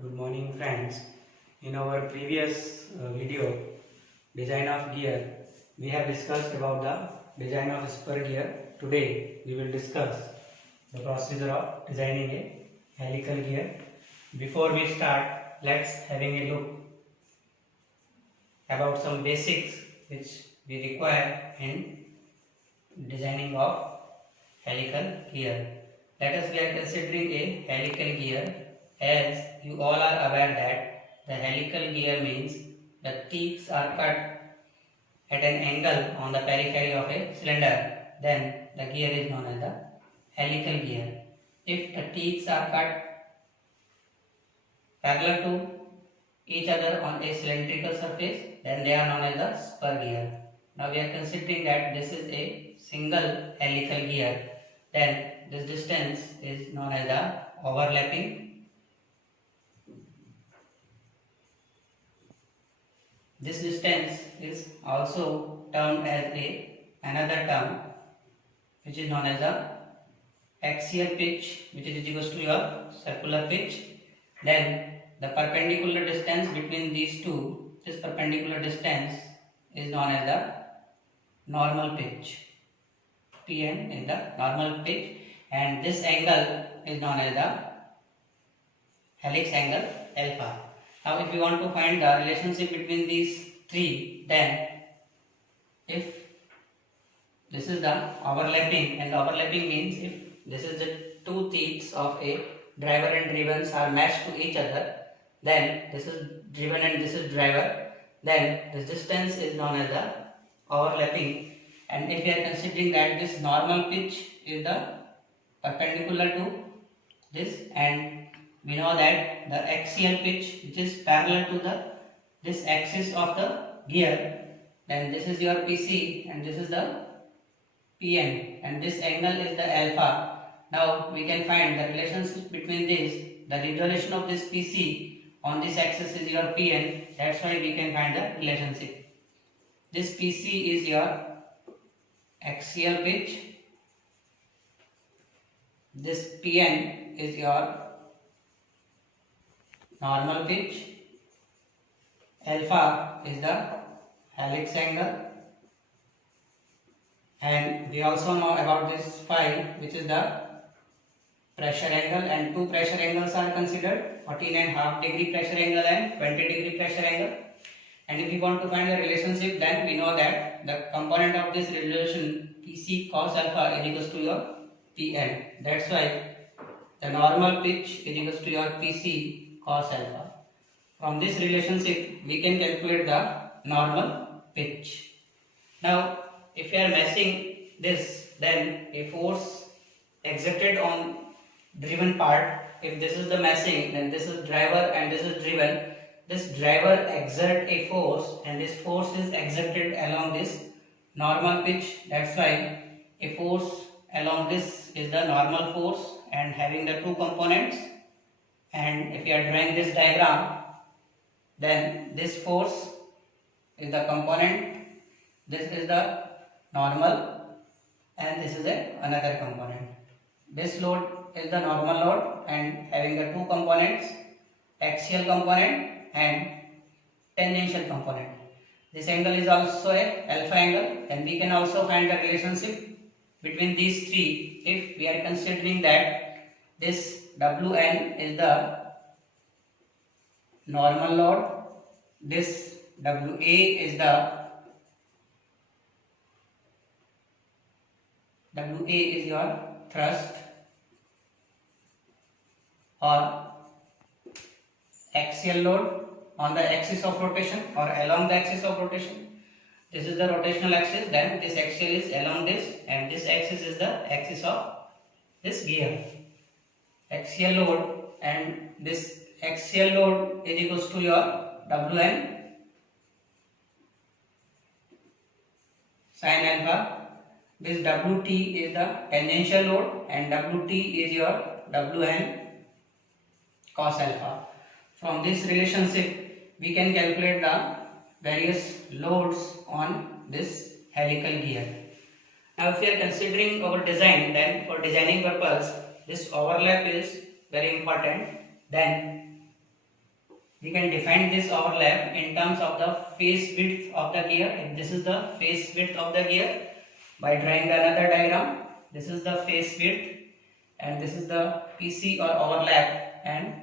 Good morning friends. In our previous video design of gear, we have discussed about the design of spur gear. Today we will discuss the procedure of designing a helical gear. Before we start, let's having a look about some basics which we require in designing of helical gear. Let us we are considering a helical gear. As you all are aware that the helical gear means the teeth are cut at an angle on the periphery of a cylinder, then the gear is known as the helical gear. If the teeth are cut parallel to each other on a cylindrical surface, then they are known as the spur gear. Now we are considering that this is a single helical gear, then this distance is known as the overlapping. This distance is also termed as another term which is known as the axial pitch, which is equal to your circular pitch. Then the perpendicular distance between these two, this perpendicular distance is known as the normal pitch. Pn is the normal pitch, and this angle is known as the helix angle alpha. Now if you want to find the relationship between these three, then if this is the overlapping, and overlapping means if this is the two teeth of a driver and drivens are matched to each other, then this is driven and this is driver, then this distance is known as the overlapping. And if we are considering that this normal pitch is the perpendicular to this, and we know that the axial pitch which is parallel to this axis of the gear, then this is your PC and this is the Pn, and this angle is the alpha. Now we can find the relationship between this. The resolution of this PC on this axis is your Pn. That's why we can find the relationship. This PC is your axial pitch. This Pn is your normal pitch. Alpha is the helix angle, and we also know about this phi, which is the pressure angle, and two pressure angles are considered, 14.5 degree pressure angle and 20 degree pressure angle. And if you want to find the relationship, then we know that the component of this resolution PC cos alpha is equal to your Pn. That's why the normal pitch is equal to your PC cos alpha. From this relationship, we can calculate the normal pitch. Now, if you are matching this, then a force exerted on driven part, if this is the matching, then this is driver and this is driven. This driver exert a force, and this force is exerted along this normal pitch. That's why a force along this is the normal force and having the two components. And if you are drawing this diagram, then this force is the component, this is the normal, and this is another component. This load is the normal load and having the two components, axial component and tangential component. This angle is also a alpha angle, and we can also find the relationship between these three if we are considering that this Wn is the normal load, this Wa is your thrust or axial load on the axis of rotation or along the axis of rotation. This is the rotational axis, then this axial is along this, and this axis is the axis of this gear. Axial load, and this axial load is equal to your Wn sin alpha. This Wt is the tangential load, and Wt is your Wn cos alpha. From this relationship, we can calculate the various loads on this helical gear. Now if we are considering our design, then for designing purpose, this overlap is very important. Then we can define this overlap in terms of the face width of the gear. If this is the face width of the gear, by drawing another diagram, this is the face width and this is the PC or overlap, and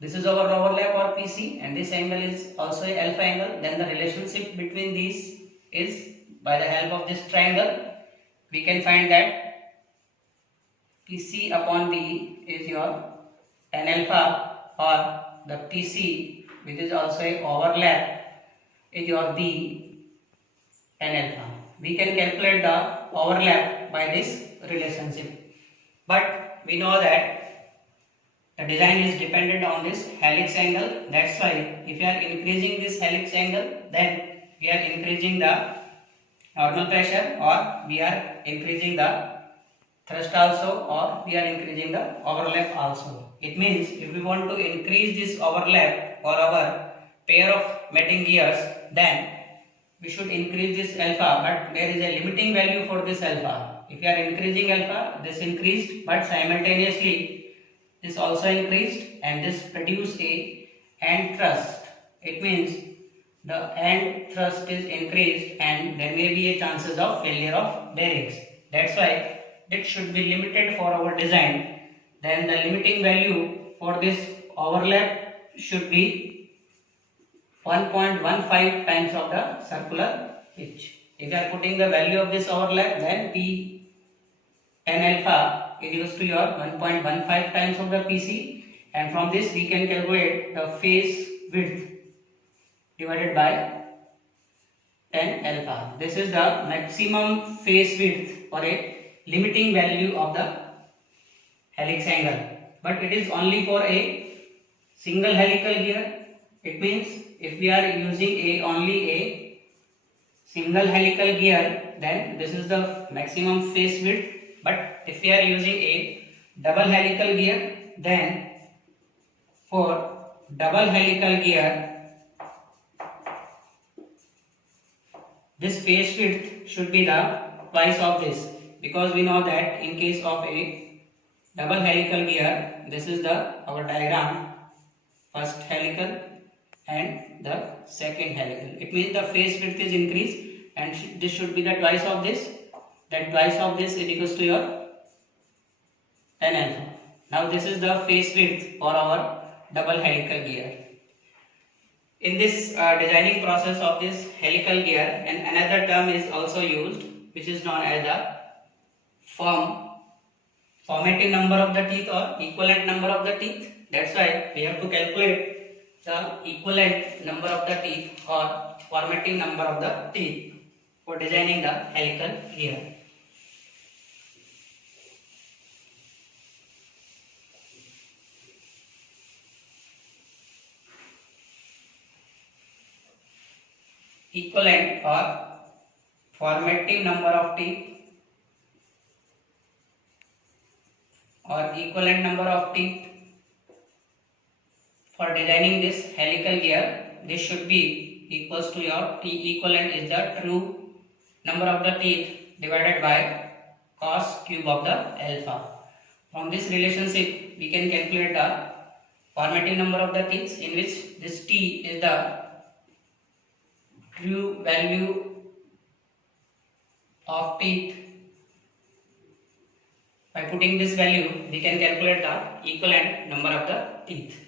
this is our overlap or PC, and this angle is also a alpha angle. Then the relationship between these is, by the help of this triangle, we can find that PC upon V is your tan alpha, or the PC, which is also a overlap, is your V tan alpha. We can calculate the overlap by this relationship, but we know that the design is dependent on this helix angle. That's why if you are increasing this helix angle, then we are increasing the normal pressure, or we are increasing the thrust also, or we are increasing the overlap also. It means if we want to increase this overlap or our pair of mating gears, then we should increase this alpha, but there is a limiting value for this alpha. If you are increasing alpha, this increased, but simultaneously this also increased, and this produce a end thrust. It means the end thrust is increased and there may be a chances of failure of bearings. That's why it should be limited for our design. Then the limiting value for this overlap should be 1.15 times of the circular pitch. If you are putting the value of this overlap, then P tan alpha is equals to your 1.15 times of the PC, and from this we can calculate the face width divided by tan alpha. This is the maximum face width or a limiting value of the helix angle, but it is only for a single helical gear. It means if we are using only a single helical gear, then this is the maximum face width. But if we are using a double helical gear, then for double helical gear, this face width should be the twice of this, because we know that in case of a double helical gear, this is our diagram, first helical and the second helical. It means the face width is increased, and this should be the twice of this. That twice of this is equals to your tan alpha. Now this is the face width for our double helical gear. In this designing process of this helical gear, and another term is also used, which is known as the formative number of the teeth or equivalent number of the teeth. That's why we have to calculate the equivalent number of the teeth or formative number of the teeth for designing the helical gear. Equivalent or formative number of teeth or equivalent number of teeth for designing this helical gear, this should be equals to your T equivalent is the true number of the teeth divided by cos cube of the alpha. From this relationship we can calculate the formative number of the teeth, in which this T is the true value of teeth. By putting this value, we can calculate the equivalent number of the teeth.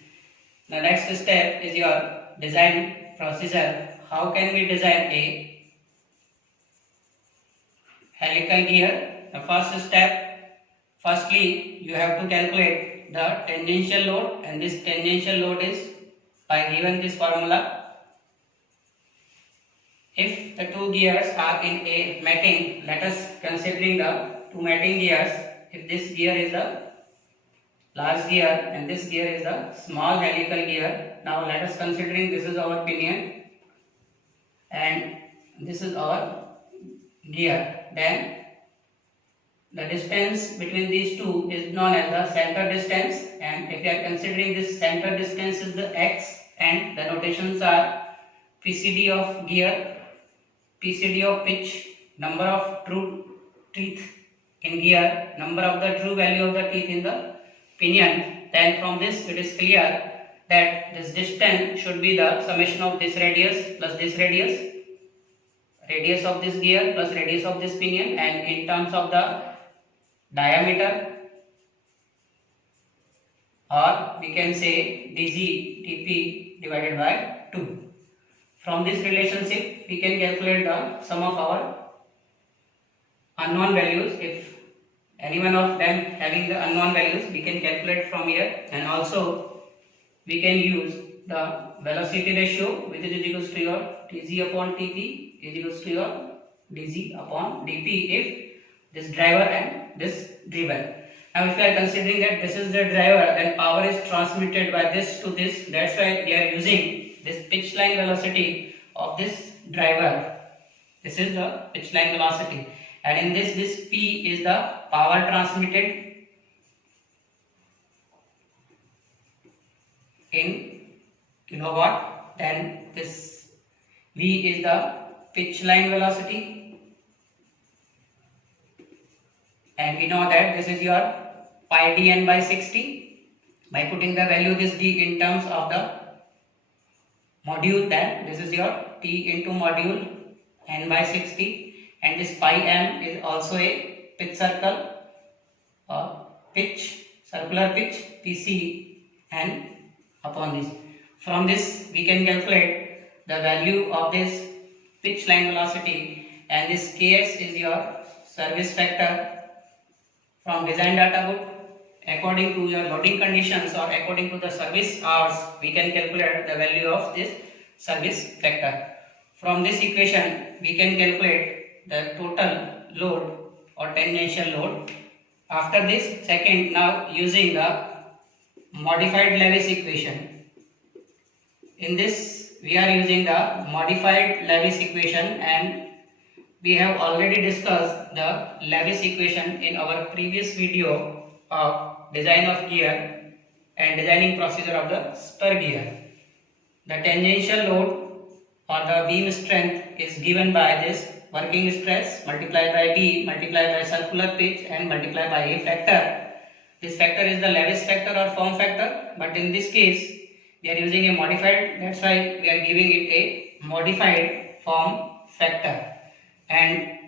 The next step is your design procedure. How can we design a helical gear? The first step, firstly you have to calculate the tangential load, and this tangential load is by given this formula. If the two gears are in a mating, let us considering the two mating gears. If this gear is the large gear and this gear is the small helical gear, now let us considering this is our pinion and this is our gear, then the distance between these two is known as the center distance, and if you are considering this center distance is the x, and the notations are PCD of gear, PCD of pitch, number of true teeth in gear, number of the true value of the teeth in the pinion. Then from this it is clear that this distance should be the summation of this radius plus this radius, radius of this gear plus radius of this pinion, and in terms of the diameter, or we can say dg dp divided by 2. From this relationship we can calculate the sum of our unknown values. If any one of them having the unknown values, we can calculate from here, and also we can use the velocity ratio, which is equals to your tg upon tp is equals to your dg upon dp if this driver and this driven. Now if we are considering that this is the driver, then power is transmitted by this to this. That's why we are using this pitch line velocity of this driver. This is the pitch line velocity, and in this P is the power transmitted in kilowatt. Then this V is the pitch line velocity, and we know that this is your pi dn by 60. By putting the value this d in terms of the module, then this is your t into module n by 60, and this pi m is also a pitch circle or pitch, circular pitch pc, and upon this. From this we can calculate the value of this pitch line velocity, and this ks is your service factor. From design data book, according to your loading conditions or according to the service hours, we can calculate the value of this service factor. From this equation we can calculate the total load or tangential load. After this, second, now using the modified Lewis equation. In this we are using the modified Lewis equation, and we have already discussed the Lewis equation in our previous video of design of gear and designing procedure of the spur gear. The tangential load or the beam strength is given by this working stress multiplied by B multiplied by circular pitch and multiplied by a factor. This factor is the Lewis factor or form factor, but in this case we are using a modified, that's why we are giving it a modified form factor. And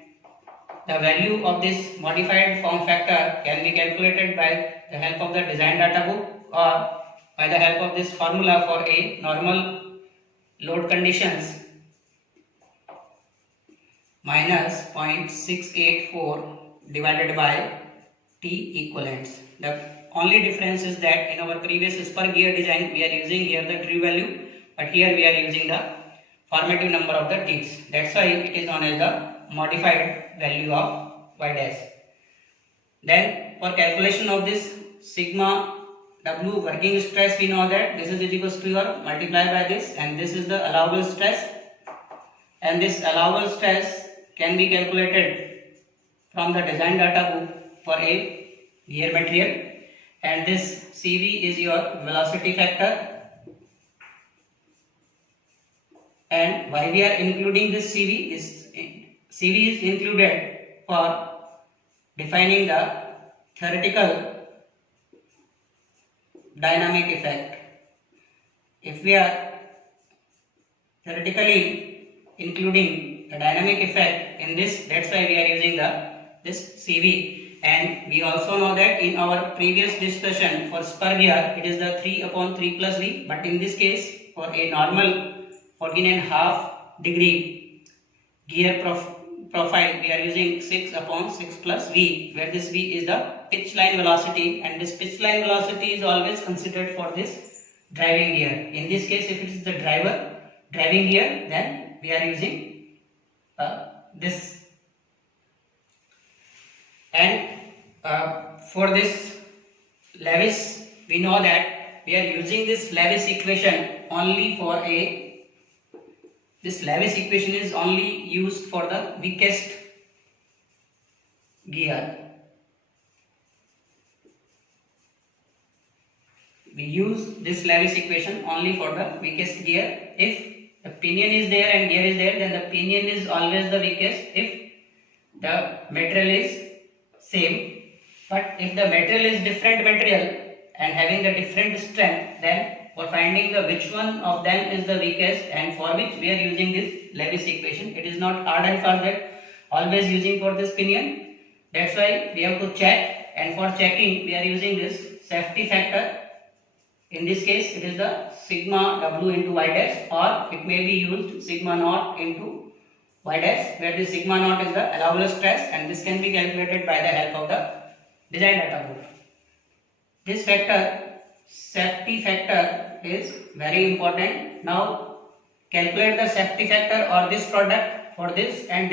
the value of this modified form factor can be calculated by the help of the design data book or by the help of this formula for a normal load conditions minus 0.684 divided by T equivalents. The only difference is that in our previous spur gear design we are using here the true value, but here we are using the formative number of the teeth. That's why it is known as the modified value of y dash. Then for calculation of this sigma W working stress, we know that this is equals to your multiplied by this, and this is the allowable stress, and this allowable stress can be calculated from the design data book for a gear material, and this CV is your velocity factor. And why we are including this CV is included for defining the theoretical dynamic effect. If we are theoretically including the dynamic effect in this, that's why we are using this CV. And we also know that in our previous discussion for spur gear it is the 3/3 plus V, but in this case for a normal 14.5 degree gear profile we are using 6/6 plus V, where this V is the pitch line velocity, and this pitch line velocity is always considered for this driving gear. In this case, if it is the driving gear, then we are using this. And for this Lewis, we know that we are using this Lewis equation only for this Lewis equation is only used for the weakest gear. We use this Lewis equation only for the weakest gear. If the pinion is there and gear is there, then the pinion is always the weakest if the material is same. But if the material is different material and having the different strength, then for finding the which one of them is the weakest and for which we are using this Lewis equation. It is not hard and fast that always using for this pinion. That's why we have to check, and for checking we are using this safety factor. In this case it is the sigma w into y dash, or it may be used sigma naught into y dash, where the sigma naught is the allowable stress, and this can be calculated by the help of the design data book. This factor, safety factor, is very important. Now calculate the safety factor or this product for this, and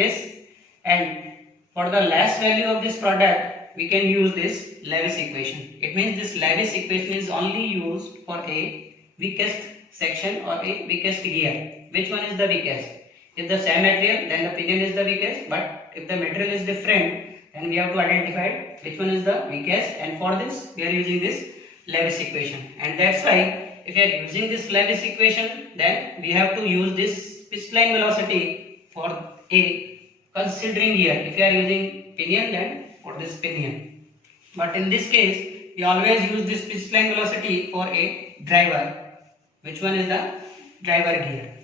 for the less value of this product we can use this Lewis equation. It means this Lewis equation is only used for a weakest section or a weakest gear. Which one is the weakest? If the same material, then the pinion is the weakest, but if the material is different, then we have to identify which one is the weakest, and for this we are using this Lewis equation. And that's why if we are using this Lewis equation, then we have to use this pitch line velocity for a considering gear. If we are using pinion, then for this pinion. But in this case, we always use this pitch line velocity for a driver. Which one is the driver gear?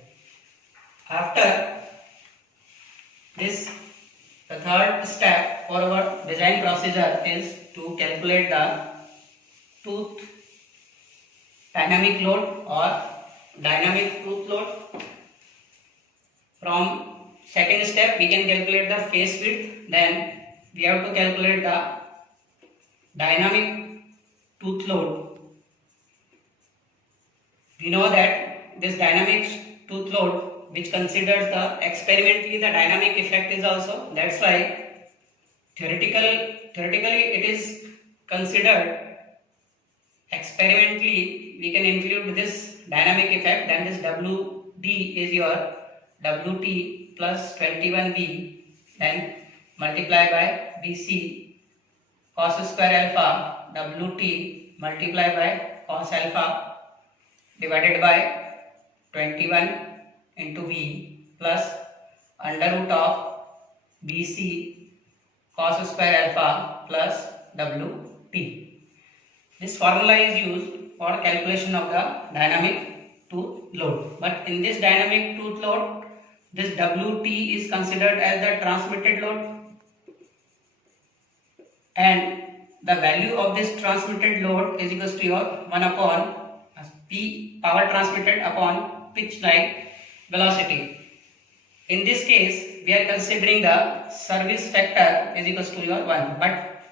After this, the third step for our design procedure is to calculate the tooth dynamic load or dynamic tooth load. From second step we can calculate the face width, then we have to calculate the dynamic tooth load. We know that this dynamic tooth load, which considers the experimentally the dynamic effect is also, that's why theoretically it is considered, experimentally we can include this dynamic effect, then this WD is your WT plus 21B, then multiply by BC cos square alpha WT multiply by cos alpha divided by 21 into V plus under root of BC cos square alpha plus WT. This formula is used for calculation of the dynamic tooth load. But in this dynamic tooth load, this WT is considered as the transmitted load, and the value of this transmitted load is equals to your 1 upon P power transmitted upon pitch line velocity. In this case, we are considering the service factor is equals to your 1, but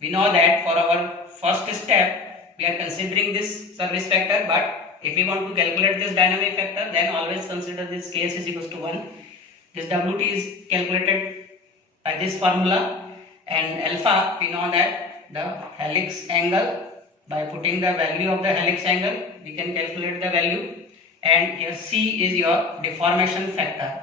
we know that for our first step we are considering this service factor, but if we want to calculate this dynamic factor, then always consider this case is equals to 1. This WT is calculated by this formula, and alpha we know that the helix angle, by putting the value of the helix angle we can calculate the value, and here C is your deformation factor.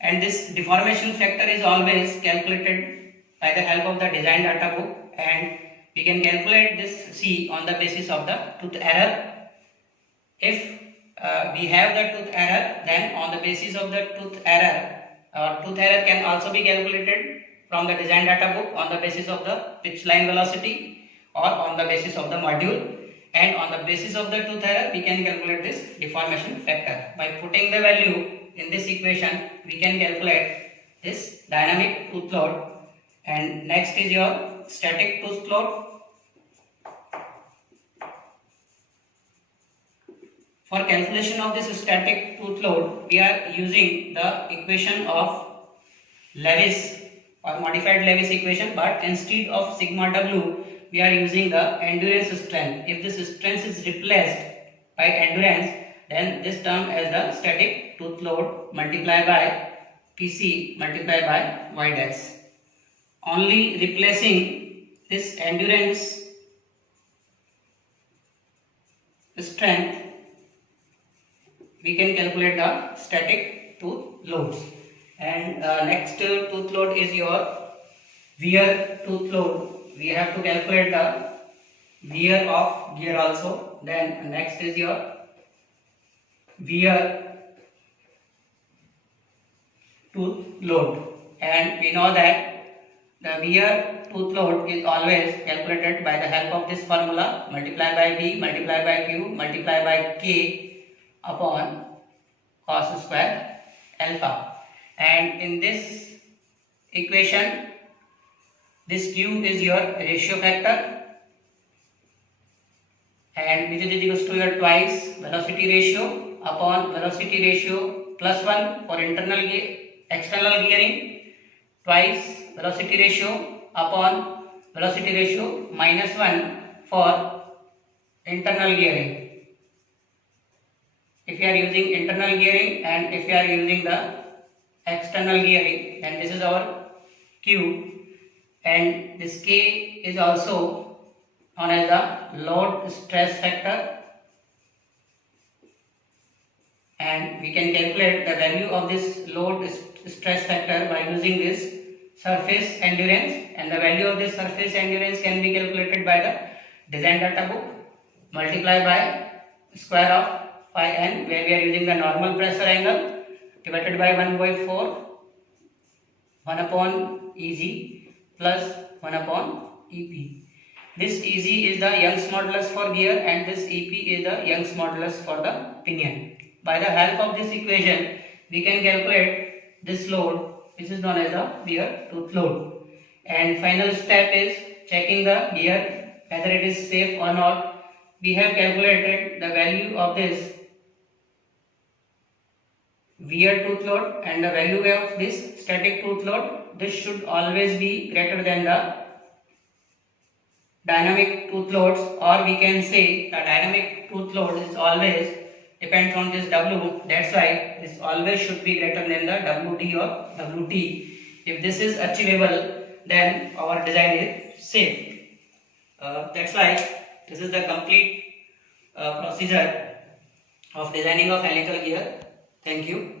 And this deformation factor is always calculated by the help of the design data book, and we can calculate this C on the basis of the tooth error. If we have the tooth error, then on the basis of the tooth error can also be calculated from the design data book on the basis of the pitch line velocity or on the basis of the module, and on the basis of the tooth error we can calculate this deformation factor. By putting the value in this equation we can calculate this dynamic tooth load. And next is your static tooth load. For calculation of this static tooth load, we are using the equation of Lewis or modified Lewis equation, but instead of sigma w we are using the endurance strength. If this strength is replaced by endurance, then this term as the static tooth load multiplied by PC multiplied by y dash. Only replacing this endurance strength we can calculate the static tooth loads. And next tooth load is your wear tooth load. We have to calculate the wear of gear also. Then next is your wear tooth load, and we know that The wear tooth load is always calculated by the help of this formula, multiply by B, multiply by Q, multiply by K upon cos square alpha. And in this equation, this Q is your ratio factor, and which is equals to your twice velocity ratio upon velocity ratio plus 1 for external gearing, twice velocity ratio upon velocity ratio minus 1 for internal gearing. If you are using internal gearing and if you are using the external gearing, then this is our Q, and this K is also known as the load stress factor, and we can calculate the value of this load stress factor by using this surface endurance, and the value of this surface endurance can be calculated by the design data book, multiply by square of phi n, where we are using the normal pressure angle, divided by 1 by 4 1 upon Eg plus 1 upon Ep. This Eg is the Young's modulus for gear and this Ep is the Young's modulus for the pinion. By the help of this equation, we can calculate this load, which is known as the wear tooth load. And final step is checking the gear whether it is safe or not. We have calculated the value of this wear tooth load and the value of this static tooth load. This should always be greater than the dynamic tooth loads, or we can say the dynamic tooth load is always depends on this W. That's why this always should be greater than the WD or WT. If this is achievable, then our design is safe. That's why this is the complete procedure of designing of helical gear. Thank you.